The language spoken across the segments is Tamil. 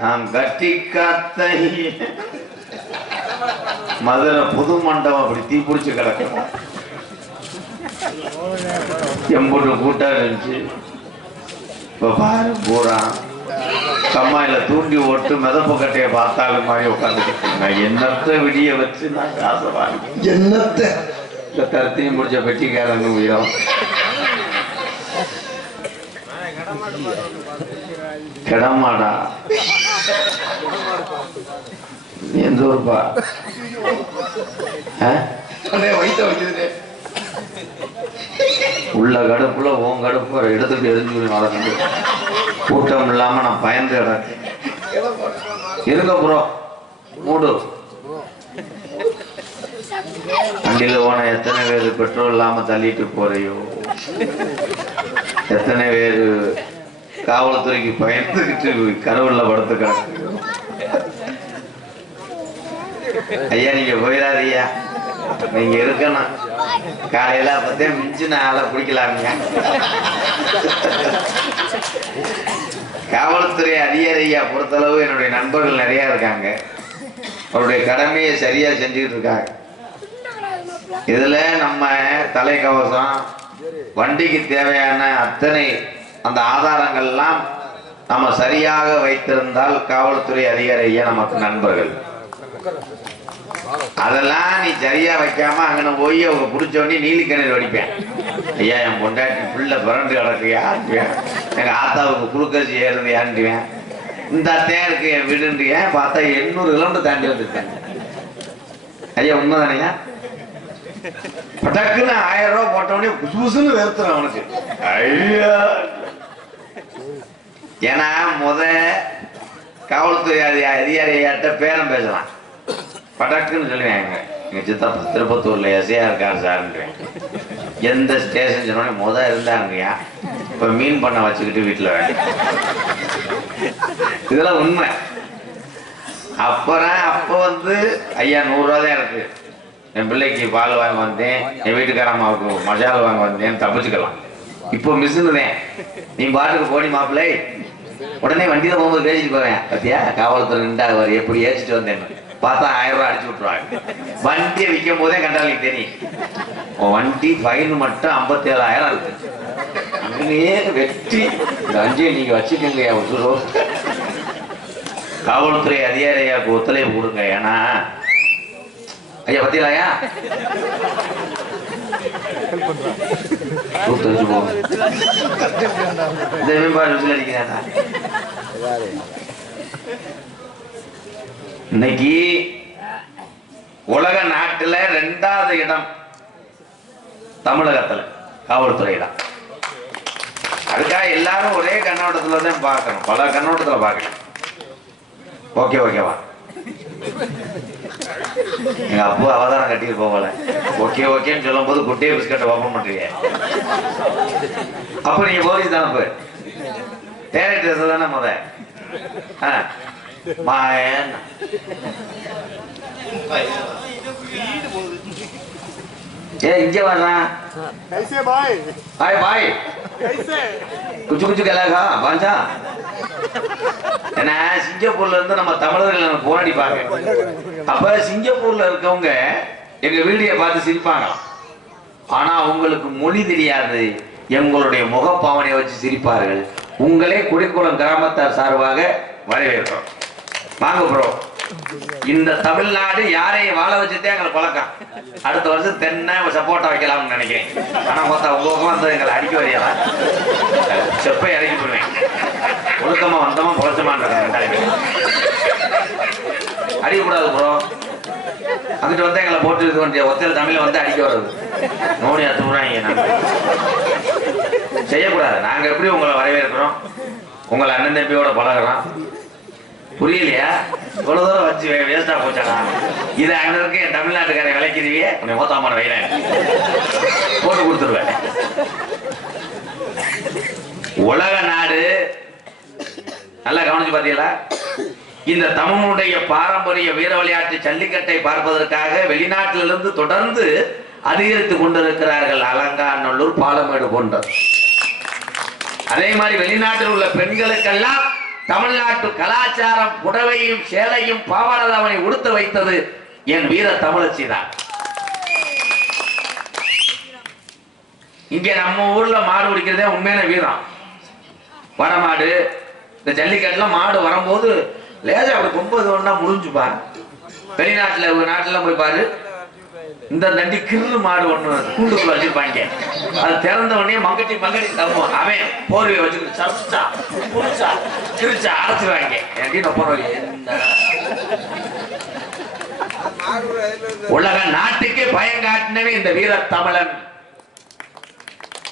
நாம் கட்டி காத்த மதுரை புது மண்டபம் அப்படி தீ பிடிச்சு கிடக்கும். எம்பூட்டு கூட்டா இருந்துச்சு. இப்ப பாரு பூரா. கம்மாயில தூண்டி ஓட்டு மிதப்பு கட்டையை பார்த்தாலும் மாதிரி உட்காந்துக்கிட்டு நான் என்னத்த விடிய வச்சு நான் காசை வாங்கி என்னத்தை? இந்த தரத்தையும் பிடிச்ச பெட்டிக்காரங்க உயிரம். கிடமாடா. எந்த ஊருப்பா? வயிற்ற வைக்கிறது உள்ள கடுப்புல உன் கடுப்பு இடத்துக்கு எரிஞ்சு நடக்குது கூட்டம் இல்லாம நான் பயந்து கிடக்கு இருங்க ப்ரோ மூடு. வண்டியில போன எத்தனை பேர் பெட்ரோல் இல்லாம தள்ளிட்டு போறையோ? எத்தனை பேர் காவல்துறைக்கு பயந்துக்கிட்டு கருவுல படுத்து கிடக்கு ஐயா நீங்க போயிடாதீயா நீங்க இருக்கணும். காலையில அப்பத்தே மிஞ்சின ஆளை குடிக்கலாமியா காவல்துறை அதிகாரியா பொறுத்தளவு என்னுடைய நண்பர்கள் நிறைய இருக்காங்க. அவருடைய கடமையை சரியா செஞ்சுக்கிட்டு இருக்காங்க. இதுல நம்ம தலைக்கவசம் வண்டிக்கு தேவையான அத்தனை அந்த ஆதாரங்கள்லாம் நம்ம சரியாக வைத்திருந்தால் காவல்துறை அதிகாரியா நமக்கு நண்பர்கள். அதெல்லாம் நீ சரியா வைக்காம அங்கன போய் அவங்க பிடிச்சோடனே நீலி கிணறு வடிப்பேன். ஐயா என் பொண்டாட்டி புள்ள பிறண்டு கிடக்குயான்ட்டுவேன் எங்க ஆத்தாவுக்கு குறுக்கரிசி ஏறுது ஏன்ட்டுவேன் இந்த அத்தையா இருக்கு என் வீடுன்றியன் பார்த்தா எண்ணூறு கிலோமீட்டர் தாண்டி வந்துருக்கேன். ஐயா உண்மைதானையா பட்டக்குன்னு ஆயிரம் ரூபாய் போட்ட உடனே புசு புசுன்னு வெறுத்துறான் அவனுக்கு. ஐயா. ஏன்னா முத காவல்துறை அதிகாரியாட்ட பேரம் பேசலாம். படக்குன்னு சொல்லுவேன் எங்க சித்தப்பா திருப்பத்தூர்ல எஸ்ஐயா இருக்கான் சார்ன்றேன் எந்த ஸ்டேஷன் சொன்னோடனே முத இருந்தாங்கய்யா. இப்ப மீன் பண்ண வச்சுக்கிட்டு வீட்டுல வேணும். இதெல்லாம் உண்மை. அப்புறம் அப்போ வந்து ஐயா நூறுரூவா தான் இருக்கு என் பிள்ளைக்கு பால் வாங்க வந்தேன். என் வீட்டுக்காரம்மாவுக்கு மசாலா வாங்க வந்தேன். தப்பிச்சுக்கலாம். இப்போ மிஸ் இருந்தேன் நீ பாட்டுக்கு போடி மாப்பிள்ளை. உடனே வண்டியில் போகும்போது பேசிட்டு போவேன். பத்தியா? காவல்துறை நின்றா அவர் எப்படி ஏச்சிட்டு வந்தேன்னு. பார்த்தா ஆயிரம் ரூபாய் அடிச்சு விட்டுருவாங்க. வண்டியை விற்கும் போதே கண்டாலிக்கு தெரியும் உன் வண்டி ஃபைன் மட்டும் ஐம்பத்தேழாயிரம் இருக்கு. அங்கேயே வெட்டி. இந்த வண்டியை நீங்க வச்சுக்கோங்க உசுரோ. காவல்துறை அதிகாரியாவுக்கு ஒத்துழைப்பு கொடுங்க. ஏன்னா ஐயா பத்தியலாயா இந்த மேம்பாடு விசில் அடிக்கிறானா? இன்னைக்கு உலக நாட்டுல ரெண்டாவது இடம் தமிழகத்துல காவல்துறை இடம் அதுக்காக எல்லாரும் ஒரே கண்ணோட்டத்தில் தான் பார்க்கணும். பல கண்ணோட்டத்துல பார்க்கணும். ஓகே ஓகேவா எங்க அப்பா அவதாரம் கட்டிட்டு போகல ஓகே ஓகேன்னு சொல்லும் போது குட்டியே பிஸ்கட்டை ஓப்பன் பண்றீங்க அப்ப நீங்க போலீஸ் தானே போய்? டேரக்டர் தானே முத? ஆ. மாயன் ஏ இங்க வர்றான் कैसे भाई பாய் பாய் कैसे குச்சு குச்சு கலாகா பாஞ்சா ஏன்னா சிங்கப்பூர்ல இருந்து நம்ம தமிழர்கள் போன் அடிப்பாங்க அப்ப சிங்கப்பூர்ல இருக்கவங்க எங்க வீடியோ பார்த்து சிரிப்பாங்க ஆனா உங்களுக்கு மொழி தெரியாது எங்களுடைய முகப்பாவனையை வச்சு சிரிப்பார்கள் உங்களே குடிக்குளம் கிராமத்தார் சார்பாக வரவேற்கிறோம் வாங்க ப்ரோ இந்த தமிழ்நாடு யாரையும் வாழ வச்சுட்டே எங்களை பழக்கம். அடுத்த வருஷம் தென்னை சப்போட்டா வைக்கலாம்னு நினைக்கிறேன். ஆனா மொத்தம் உங்க வந்து எங்களை அடிக்க வரையலாம் செப்பை இறக்கி போடுவேன். ஒழுக்கமா வந்தமா பொழைச்சமான்னு அடிக்கக்கூடாது ப்ரோ அங்கிட்டு வந்து எங்களை போட்டு இருக்க வேண்டிய ஒத்தையில தமிழ்ல வந்து அடிக்க வர்றது. நோனி அத்துறாங்க செய்யக்கூடாது. நாங்க எப்படி உங்களை வரவேற்கிறோம்? உங்களை அண்ணன் தம்பியோட பழகிறோம் புரியலையா? இவ்வளவு தூரம் வச்சு வேஸ்டா போச்சாடா? இது அங்க இருக்க என் தமிழ்நாட்டுக்காரன் விளைக்கிறவியே உன்னை மோத்தாமான வைக்கிறேன் போட்டு கொடுத்துருவேன். உலக நாடு நல்லா கவனிச்சு பாத்தீங்களா? இந்த தமிழனுடைய பாரம்பரிய வீர விளையாட்டு ஜல்லிக்கட்டை பார்ப்பதற்காக வெளிநாட்டிலிருந்து தொடர்ந்து அதிகரித்து கொண்டிருக்கிறார்கள் அலங்காநல்லூர் பாலமேடு போன்ற. அதே மாதிரி வெளிநாட்டில் உள்ள பெண்களுக்கெல்லாம் தமிழ்நாட்டு கலாச்சாரம் புடவையும் சேலையும் பாவாடை உடுத்த வைத்தது என் வீர தமிழச்சி தான். இங்க நம்ம ஊர்ல மாடு பிடிக்கிறதே உண்மையான வீரம். வடமாடு இந்த ஜல்லிக்கட்டுல மாடு வரும்போது லேசா அப்படி கொம்பது ஒன்னா முடிஞ்சுப்பா வெளிநாட்டுல ஒரு நாட்டுல போய் பாரு. இந்த தண்டி கிரு மாடு ஒண்ணு கூண்டுக்குள்ள வச்சிருப்பாங்க. அது திறந்த உடனே மங்கட்டி மங்கட்டி தம்மும். அவன் போர்வையை வச்சுக்கிட்டு சர்ச்சா புடிச்சா கிரிச்சா அரைச்சிருவாங்க. ஏன்டி நொப்ப நோய் உலக நாட்டுக்கு பயம் காட்டினவே இந்த வீர தமிழன்.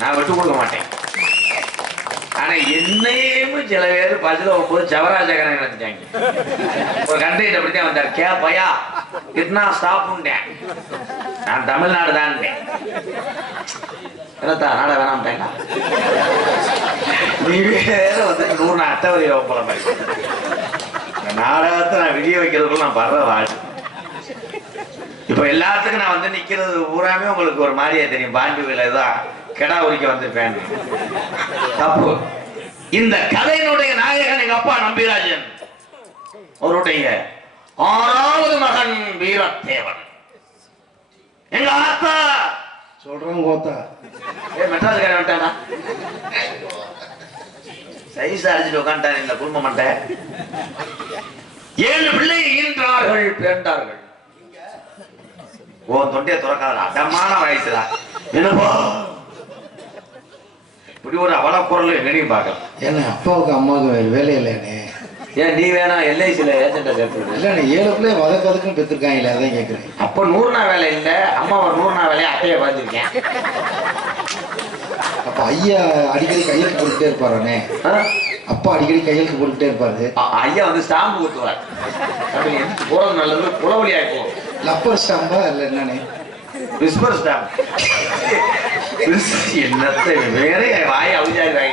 நான் விட்டு கொடுக்க மாட்டேன். ஆனா என்னையும் சில பேர் பஸ்ல போகும்போது ஜவராஜகரன் நினைச்சிட்டாங்க ஒரு கண்ட்ரிட்ட அப்படித்தான் வந்தார் கே பையா கிட்னா ஸ்டாப்புண்டேன் நான் தமிழ்நாடு தான் என்னத்தா நாட வேணாம்ட்டேங்க நீ வேற வந்து நூறு நான் அட்டவரி போல மாதிரி. நாடகத்தை நான் விடிய வைக்கிறதுக்குள்ள நான் படுற வாழ் இப்ப எல்லாத்துக்கும் நான் வந்து நிக்கிறது பூராமே உங்களுக்கு ஒரு மாதிரியே தெரியும். பாண்டி வீல தான் கெடா உரிக்க வந்திருப்பேன் தப்பு. இந்த கதையினுடைய நாயகன் எங்க அப்பா நம்பிராஜன். அவருடைய ஆறாவது மகன் வீரத்தேவன். எங்க ஆத்தா? சொல்றேன் கோத்தா ஏ மெட்ராஸ்காரன் வந்துட்டானா? சைஸ் அடிச்சுட்டு உட்காந்துட்டான் இந்த குடும்பம் மண்டை ஏழு பிள்ளை ஈன்றார்கள் பிறந்தார்கள். ஓ தொண்டைய துறக்காதடா. அடமான வயசுடா. என்னப்பா? இப்படி ஒரு அவல குரல் எங்கனையும் பார்க்கலாம் என்ன அப்பாவுக்கு அம்மாவுக்கு வேலை இல்லையானே ஏன் நீ வேணா எல்ஐசியில் ஏஜென்ட்டை சேர்த்து இல்லண்ணே ஏழு பிள்ளைய வதக்கு வதக்குன்னு பெற்றிருக்காங்களே அதான் கேட்குறேன் அப்போ நூறு நாள் வேலை இல்லை அம்மா ஒரு நூறு நாள் வேலையை அத்தையை பார்த்துருக்கேன். அப்ப ஐயா அடிக்கடி கையெழுத்து போட்டுட்டே இருப்பாரானே? அப்பா அடிக்கடி கையெழுத்து போட்டுட்டே இருப்பாரு. ஐயா வந்து ஸ்டாம்பு ஊற்றுவார் அப்படி எந்திரிச்சு போறது நல்லது குளவழி ஆயிப்போம் லப்பர் ஸ்டாம்பா இல்லை என்னண்ணே விஸ்பர் ஸ்டாம்ப். என்னத்தை வேற வாய் அவிஜாரி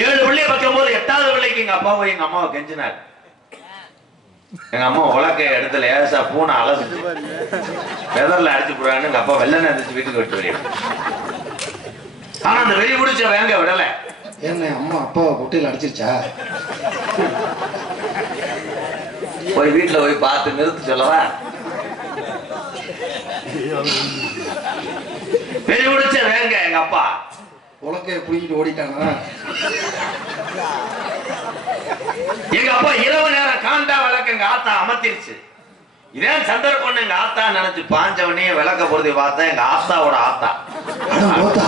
ஏழு பிள்ளைய பற்றும் போது எட்டாவது பிள்ளைக்கு எங்க அப்பாவை எங்க அம்மாவை கெஞ்சினார் எங்க அம்மா உலக்க இடத்துல ஏசா பூனை அலசுச்சு வெதர்ல அடிச்சு போறான்னு எங்க அப்பா வெள்ளனை எந்திரிச்சு வீட்டுக்கு விட்டு வெளியே ஆனா அந்த வெளி பிடிச்ச வேங்க விடல என்ன அம்மா அப்பாவை குட்டையில் அடிச்சிருச்சா போய் வீட்டுல போய் பார்த்து நிறுத்து சொல்லவா? வெறி பிடிச்ச வேங்க எங்க அப்பா. உலக்கைய பிடிக்கிட்டு ஓடிட்டானா? எங்க அப்பா இரவு நேரம் காண்டா விளக்கு எங்க ஆத்தா அமர்த்திருச்சு. இதே சந்தர்ப்பம் எங்க ஆத்தா நினைச்சு பாஞ்ச உடனே விளக்க பொருத்தி பார்த்தா எங்க ஆத்தாவோட ஆத்தா. போத்தா.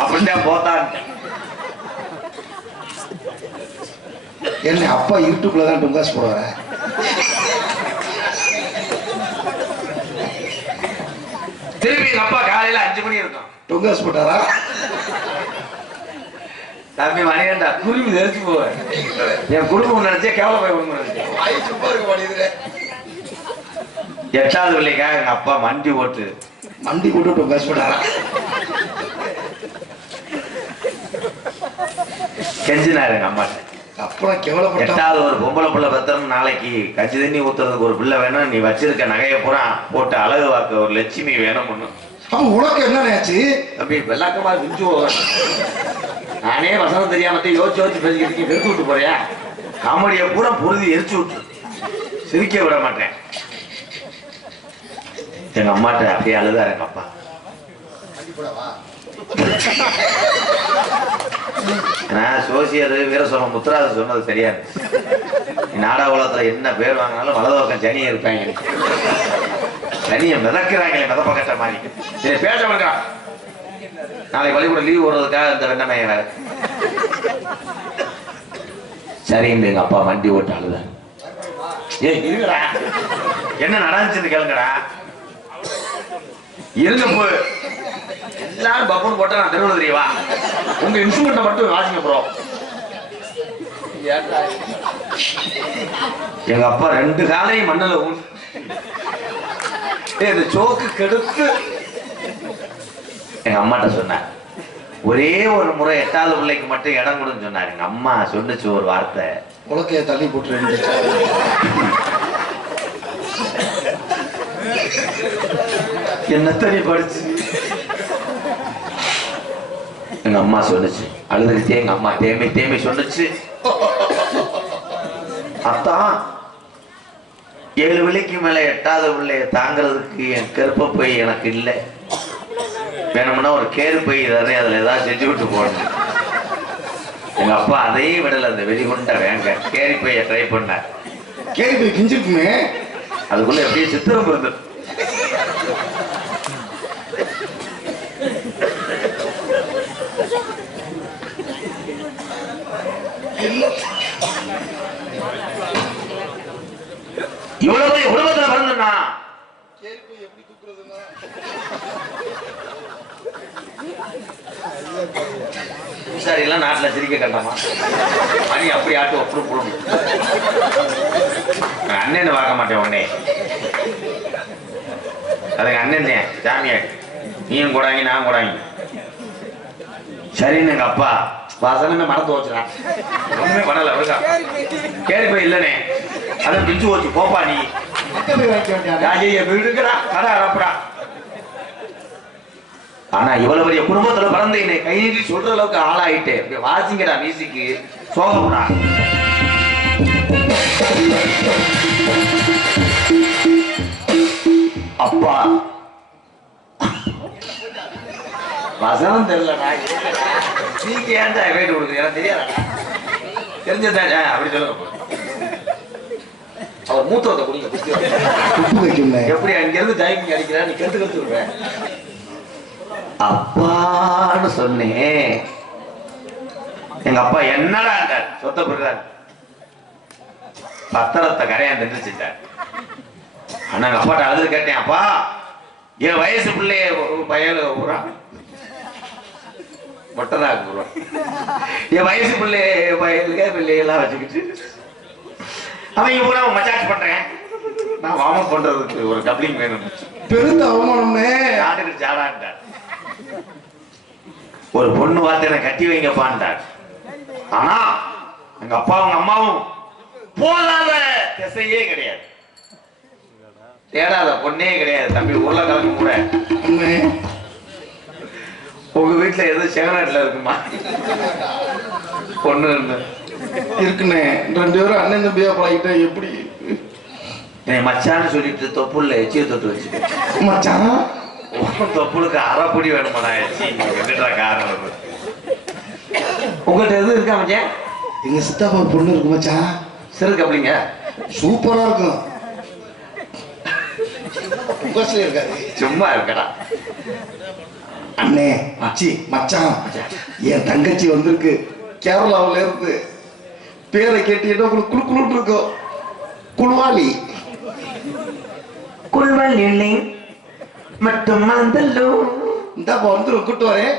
அப்படின்தான் போத்தான்னு என்ன அப்பா இருட்டுக்குள்ள தான் டுங்காஸ் போடுவார? திருப்பி எங்க அப்பா காலையில அஞ்சு மணி இருக்கும். டுங்காஸ் போட்டாரா? தம்பி மணிகண்டா குருவி தெரிச்சு போவேன் என் குடும்பம் நினைச்சே கேவல போய் ஒண்ணு நினைச்சேன் எட்டாவது பிள்ளைக்காக எங்க அப்பா மண்டி ஓட்டு. மண்டி போட்டு பேச மாட்டாரா கெஞ்சினாரு எங்க அம்மாட்ட. அப்புறம் கேவலப்பட்டா எட்டாவது ஒரு பொம்பளை பிள்ளை பத்திரம் நாளைக்கு கஞ்சி தண்ணி ஊத்துறதுக்கு ஒரு பிள்ளை வேணும் நீ வச்சிருக்க நகையை பூரா போட்டு அழகு வாக்க ஒரு லட்சுமி வேணும்னு அவன் உனக்கு என்ன ஆச்சு? தம்பி வெள்ளாக்கமா விஞ்சு போவேன் நானே வசனம் தெரியாம யோசிச்சு யோசிச்சு பேசிக்கிட்டு வெறுத்து விட்டு போறியா? காமெடியை பூரா பொருதி எரிச்சு விட்டு. சிரிக்க விட மாட்டேன். எங்க அம்மாட்ட அப்படியே அழுதாரு எங்க அப்பா. நான் சோசியர் வீரசோழம் முத்துராஜ் சொன்னது சரியா நாடா உலகத்துல என்ன பேர் வாங்கினாலும் வலது பக்கம் சனியை இருப்பாங்க சனியை மிதக்கிறாங்களே மிதப்ப கட்ட மாதிரி. இதை பேச வேண்டாம். நாளைக்கு பள்ளிக்கூட லீவ் போடுறதுக்காக இந்த வெண்ணமைய வேற. சரிங்க எங்க அப்பா வண்டி ஓட்ட அழுத. இருங்கடா. என்ன நடந்துச்சுன்னு கேளுங்கடா. இருங்க போ. எல்லாரும் பப்புன்னு போட்டா நான் தெருவில் தெரியவா உங்க இன்ஸ்ட்ருமெண்ட்டை மட்டும் வாசிங்க ப்ரோ எங்க அப்பா ரெண்டு காலையும் மண்ணுல இந்த சோக்கு கெடுத்து. எங்க அம்மாட்ட சொன்னார் ஒரே ஒரு முறை எட்டாவது பிள்ளைக்கு மட்டும் இடம் கொடுன்னு சொன்னார். எங்க அம்மா சொன்னுச்சு ஒரு வார்த்தை. உலக்கைய தள்ளி போட்டு என்னத்த நீ படிச்சு? எங்க அம்மா சொன்னுச்சு. அழுதுகிட்டே எங்க அம்மா தேமி தேமி சொன்னுச்சு. அத்தான் ஏழு விலைக்கு மேல எட்டாவது பிள்ளைய தாங்கிறதுக்கு என் கருப்ப பை எனக்கு இல்லை. வேணும்னா ஒரு கேரு பை தரேன் அதுல ஏதாவது செஞ்சு விட்டு போடணும் எங்க அப்பா அதையும் விடல அந்த வெடிகுண்ட வேங்க. கேரி பைய ட்ரை பண்ணார். கேள்வி போய் கிஞ்சிருக்குமே. அதுக்குள்ள எப்படியே சித்திரம் இருந்தது இவ்வளவு பெரிய குடும்பத்துல பிறந்தா பூசாரி எல்லாம் நாட்டுல சிரிக்க கண்டாமா? மணி அப்படி ஆட்டு அப்படி போடணும் அண்ணன் பார்க்க மாட்டேன் உடனே. அதுங்க அண்ணன் சாமியார் நீயும் கூடாங்க நான் கூடாங்க சரின்னு எங்க அப்பா. வாசன மறந்து வச்சுறான் ஒண்ணுமே பண்ணல விடுக்கா கேள்வி. போய் இல்லனே. அதான் பிஞ்சு போச்சு போப்பா நீ. அத்தை போய் வாங்கிக்க வேண்டியது ஆனா இவ்வளவு பெரிய குடும்பத்துல பிறந்த என்னை கை நீட்டி சொல்ற அளவுக்கு ஆளாயிட்டேன் வாசிங்கடா மியூசிக்கு. சோகம்டா அப்பா. வசனம் தெரியலடா. நீங்க ஏன்டா வேட்டு கொடுக்குறீங்க எனக்கு தெரியாதா தெரிஞ்சதாடா அப்படி சொல்லுங்க அவர் மூத்தவத்தை குடிங்க எப்படி அங்க இருந்து டைமிங் அடிக்கிறா நீ கெடுத்து விடுற அப்பான்னு சொன்னேன். எங்க அப்பா என்னடா சொத்த போடுறாரு பத்திரத்தை கரையான் தெரிஞ்சுட்டார் ஆனா எங்க அப்பாட்ட அழுது கேட்டேன் அப்பா என் வயசு பிள்ளைய ஒரு பையல ஊரா மொட்டதாக என் வயசு பிள்ளை பையலுக்க பிள்ளையெல்லாம் வச்சுக்கிட்டு அவன் மச்சாச்சு பண்றேன். நான் வார்ம் பண்றதுக்கு ஒரு டப்ளிங் வேணும். பெருத்த அவமானம்னே. நாட்டுக்கு ஜாடான்ட்டார் ஒரு பொண்ணு என்னை கட்டி வைங்கப்பான்ட்டார் ஆனா எங்க அப்பாவும் அம்மாவும் போதாத திசையே கிடையாது. தேடாத பொண்ணே கிடையாது. தம்பி உருளைக்கிழங்கு கூட. அண்ணே, உங்க வீட்டுல எதுவும் செகநாட்டுல இருக்குமா? பொண்ணு இருந்து. இருக்குண்ணே. ரெண்டு பேரும் அண்ணன் தம்பியா பழகிட்டா எப்படி? என் மச்சான்னு சொல்லிட்டு தொப்புள்ள எச்சிய தொட்டு வச்சுக்க. மச்சான்? தொப்புளுக்கு அரைப்பொடி என்னடா காரணம்? உங்கள்கிட்ட எதுவும் இருக்கா மச்சான்? எங்க சித்தாப்பா பொண்ணு இருக்கு மச்சான் சிறு கப்பலிங்க சூப்பரா இருக்கும். சும்மா இருக்கடா. அண்ணே மச்சி மச்சான். என் தங்கச்சி வந்திருக்கு. கேரளாவுல இருந்து. பேரை கேட்டீங்கன்னா உங்களுக்கு குழு குழுன்னு இருக்கும் குழுவாளி குள்வல். இல்லை மட்டும் மந்தல்லோ இந்தாப்பா வந்துடும் கூட்டு வரேன்.